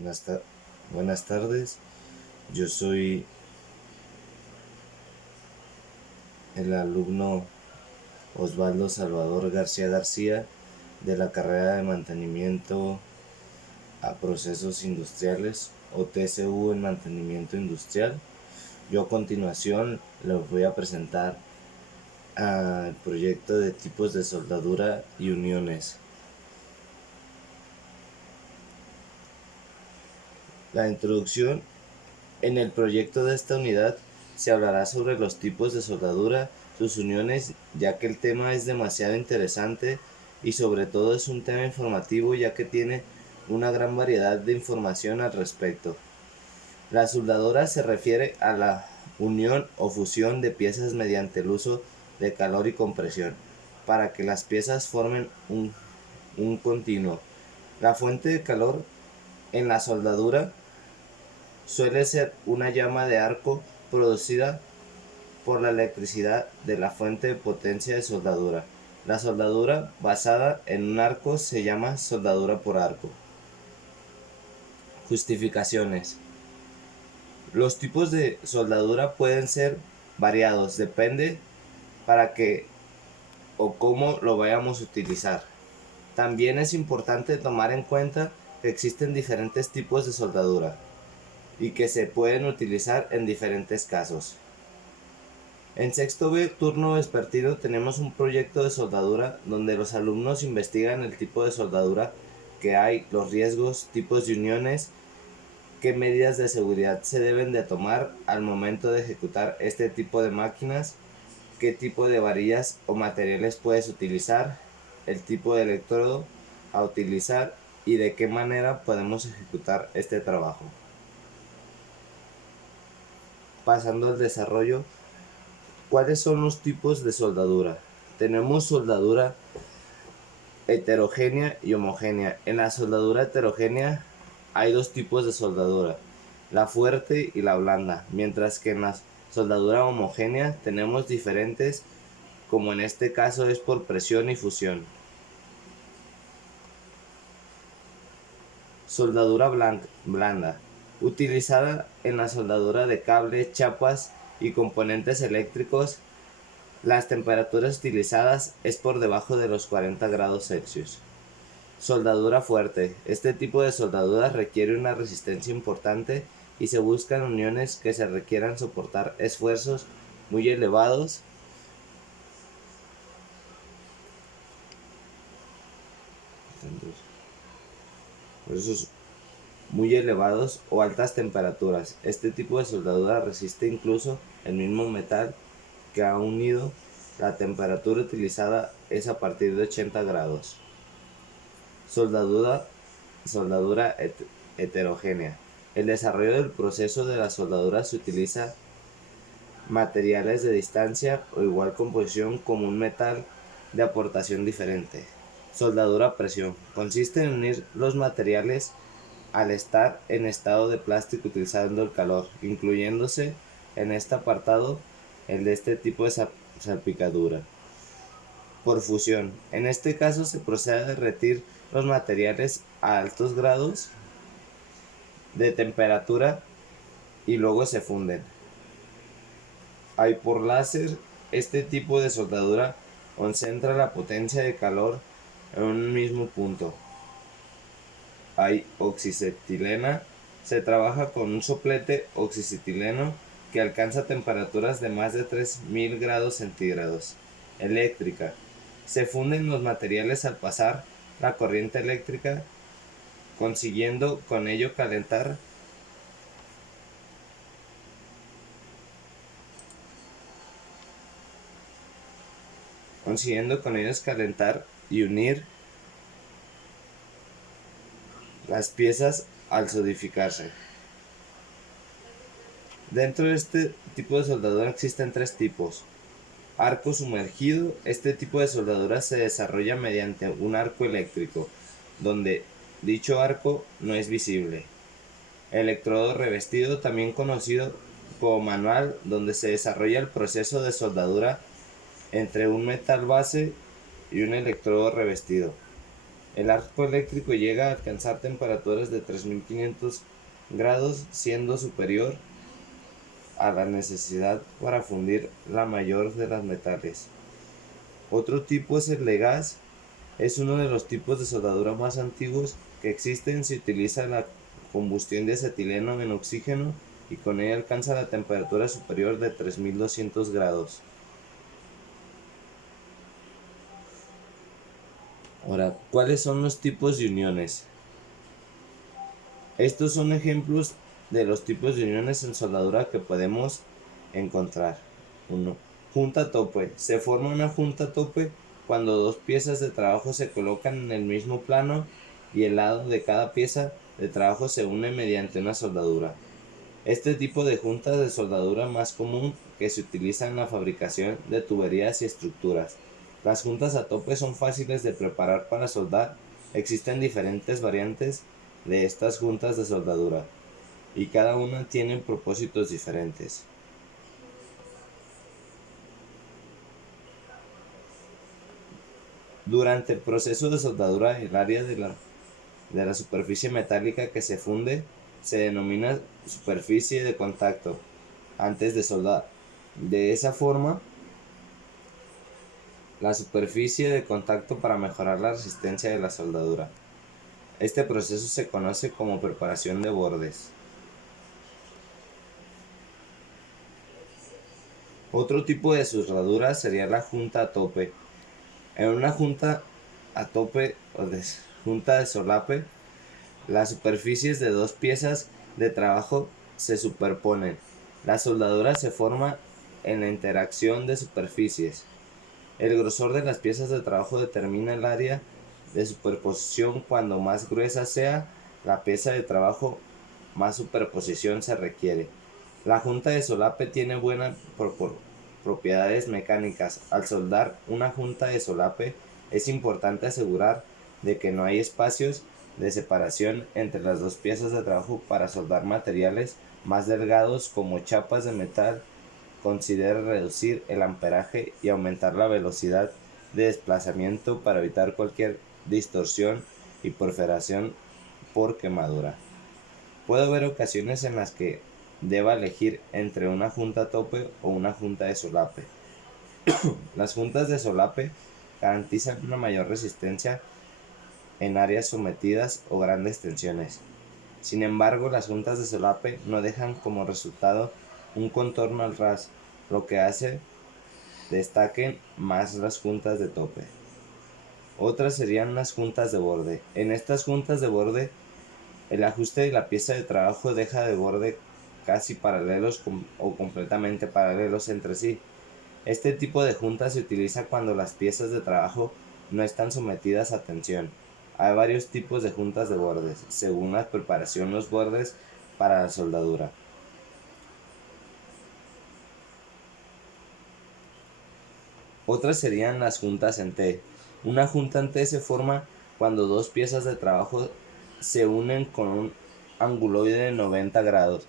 Buenas, buenas tardes, yo soy el alumno Osvaldo Salvador García García de la carrera de mantenimiento a procesos industriales o TCU en mantenimiento industrial. Yo a continuación les voy a presentar el proyecto de tipos de soldadura y uniones. La introducción. En el proyecto de esta unidad se hablará sobre los tipos de soldadura, sus uniones, ya que el tema es demasiado interesante y sobre todo es un tema informativo ya que tiene una gran variedad de información al respecto. La soldadura se refiere a la unión o fusión de piezas mediante el uso de calor y compresión, para que las piezas formen un continuo. La fuente de calor en la soldadura suele ser una llama de arco producida por la electricidad de la fuente de potencia de soldadura. La soldadura basada en un arco se llama soldadura por arco. Justificaciones. Los tipos de soldadura pueden ser variados, depende para qué o cómo lo vayamos a utilizar. También es importante tomar en cuenta que existen diferentes tipos de soldadura y que se pueden utilizar en diferentes casos. En sexto B, turno vespertino, tenemos un proyecto de soldadura donde los alumnos investigan el tipo de soldadura que hay, los riesgos, tipos de uniones, qué medidas de seguridad se deben de tomar al momento de ejecutar este tipo de máquinas, qué tipo de varillas o materiales puedes utilizar, el tipo de electrodo a utilizar y de qué manera podemos ejecutar este trabajo. Pasando al desarrollo, ¿cuáles son los tipos de soldadura? Tenemos soldadura heterogénea y homogénea. En la soldadura heterogénea hay dos tipos de soldadura, la fuerte y la blanda, mientras que en la soldadura homogénea tenemos diferentes, como en este caso es por presión y fusión. Soldadura blanda, utilizada en la soldadura de cable, chapas y componentes eléctricos. Las temperaturas utilizadas es por debajo de los 40 grados Celsius. Soldadura fuerte. Este tipo de soldadura requiere una resistencia importante y se buscan uniones que se requieran soportar esfuerzos muy elevados o altas temperaturas. Este tipo de soldadura resiste incluso el mismo metal que ha unido. La temperatura utilizada es a partir de 80 grados. Soldadura heterogénea. El desarrollo del proceso de la soldadura se utiliza materiales de distancia o igual composición como un metal de aportación diferente. Soldadura a presión. Consiste en unir los materiales al estar en estado de plástico utilizando el calor, incluyéndose en este apartado el de este tipo de salpicadura. Por fusión. En este caso se procede a derretir los materiales a altos grados de temperatura y luego se funden. Hay por láser. Este tipo de soldadura concentra la potencia de calor en un mismo punto. Hay oxicetilena. Se trabaja con un soplete oxicetileno que alcanza temperaturas de más de 3000 grados centígrados. Eléctrica. Se funden los materiales al pasar la corriente eléctrica, consiguiendo con ello calentar y unir las piezas al solidificarse. Dentro de este tipo de soldadura existen tres tipos. Arco sumergido. Este tipo de soldadura se desarrolla mediante un arco eléctrico, donde dicho arco no es visible. Electrodo revestido, también conocido como manual, donde se desarrolla el proceso de soldadura entre un metal base y un electrodo revestido. El arco eléctrico llega a alcanzar temperaturas de 3500 grados, siendo superior a la necesidad para fundir la mayor de los metales. Otro tipo es el de gas. Es uno de los tipos de soldadura más antiguos que existen. Se utiliza la combustión de acetileno en oxígeno y con ella alcanza la temperatura superior de 3200 grados. Ahora, ¿cuáles son los tipos de uniones? Estos son ejemplos de los tipos de uniones en soldadura que podemos encontrar. 1. Junta tope. Se forma una junta tope cuando dos piezas de trabajo se colocan en el mismo plano y el lado de cada pieza de trabajo se une mediante una soldadura. Este tipo de junta de soldadura más común que se utiliza en la fabricación de tuberías y estructuras. Las juntas a tope son fáciles de preparar para soldar. Existen diferentes variantes de estas juntas de soldadura y cada una tiene propósitos diferentes. Durante el proceso de soldadura, el área de la superficie metálica que se funde se denomina superficie de contacto antes de soldar. De esa forma, la superficie de contacto para mejorar la resistencia de la soldadura. Este proceso se conoce como preparación de bordes. Otro tipo de soldadura sería la junta a tope. En una junta a tope o junta de solape, las superficies de dos piezas de trabajo se superponen. La soldadura se forma en la interacción de superficies. El grosor de las piezas de trabajo determina el área de superposición. Cuando más gruesa sea la pieza de trabajo, más superposición se requiere. La junta de solape tiene buenas propiedades mecánicas. Al soldar una junta de solape es importante asegurar de que no hay espacios de separación entre las dos piezas de trabajo. Para soldar materiales más delgados como chapas de metal, considera reducir el amperaje y aumentar la velocidad de desplazamiento para evitar cualquier distorsión y perforación por quemadura. Puede haber ocasiones en las que deba elegir entre una junta a tope o una junta de solape. Las juntas de solape garantizan una mayor resistencia en áreas sometidas o grandes tensiones. Sin embargo, las juntas de solape no dejan como resultado un contorno al ras, lo que hace destaquen más las juntas de tope. Otras serían las juntas de borde. En estas juntas de borde, el ajuste de la pieza de trabajo deja de borde casi paralelos o completamente paralelos entre sí. Este tipo de junta se utiliza cuando las piezas de trabajo no están sometidas a tensión. Hay varios tipos de juntas de bordes, según la preparación de los bordes para la soldadura. Otras serían las juntas en T. Una junta en T se forma cuando dos piezas de trabajo se unen con un anguloide de 90 grados.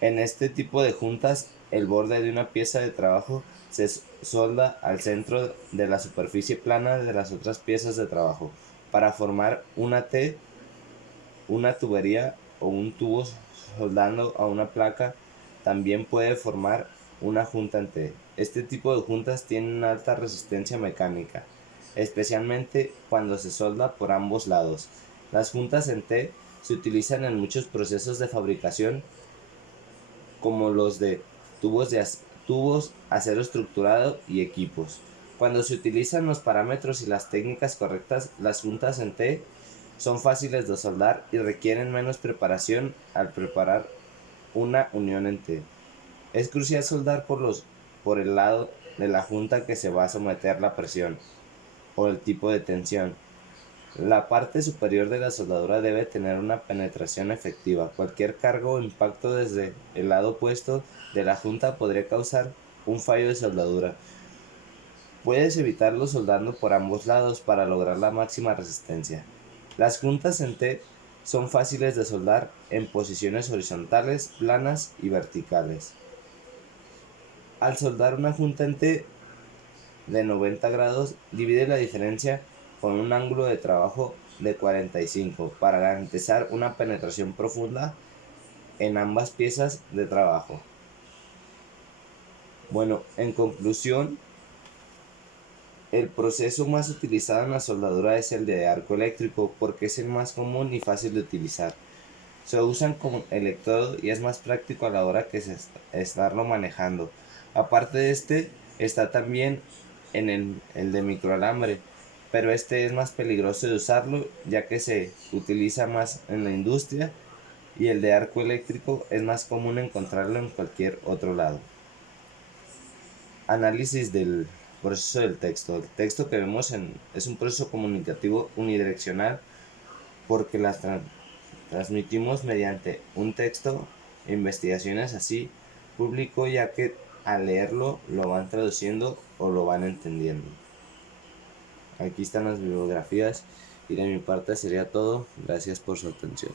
En este tipo de juntas, el borde de una pieza de trabajo se solda al centro de la superficie plana de las otras piezas de trabajo. Para formar una T, una tubería o un tubo soldando a una placa también puede formar una junta en T. Este tipo de juntas tienen una alta resistencia mecánica, especialmente cuando se solda por ambos lados. Las juntas en T se utilizan en muchos procesos de fabricación, como los de tubos, acero estructurado y equipos. Cuando se utilizan los parámetros y las técnicas correctas, las juntas en T son fáciles de soldar y requieren menos preparación al preparar una unión en T. Es crucial soldar por el lado de la junta que se va a someter la presión o el tipo de tensión. La parte superior de la soldadura debe tener una penetración efectiva. Cualquier carga o impacto desde el lado opuesto de la junta podría causar un fallo de soldadura. Puedes evitarlo soldando por ambos lados para lograr la máxima resistencia. Las juntas en T son fáciles de soldar en posiciones horizontales, planas y verticales. Al soldar una junta en T de 90 grados, divide la diferencia con un ángulo de trabajo de 45 para garantizar una penetración profunda en ambas piezas de trabajo. Bueno, en conclusión, el proceso más utilizado en la soldadura es el de arco eléctrico porque es el más común y fácil de utilizar. Se usan como electrodo y es más práctico a la hora que estarlo manejando. Aparte de este, está también en el de microalambre, pero este es más peligroso de usarlo ya que se utiliza más en la industria y el de arco eléctrico es más común encontrarlo en cualquier otro lado. Análisis del proceso del texto. El texto que vemos es un proceso comunicativo unidireccional porque las transmitimos mediante un texto e investigaciones así público, ya que al leerlo lo van traduciendo o lo van entendiendo. Aquí están las bibliografías y de mi parte sería todo. Gracias por su atención.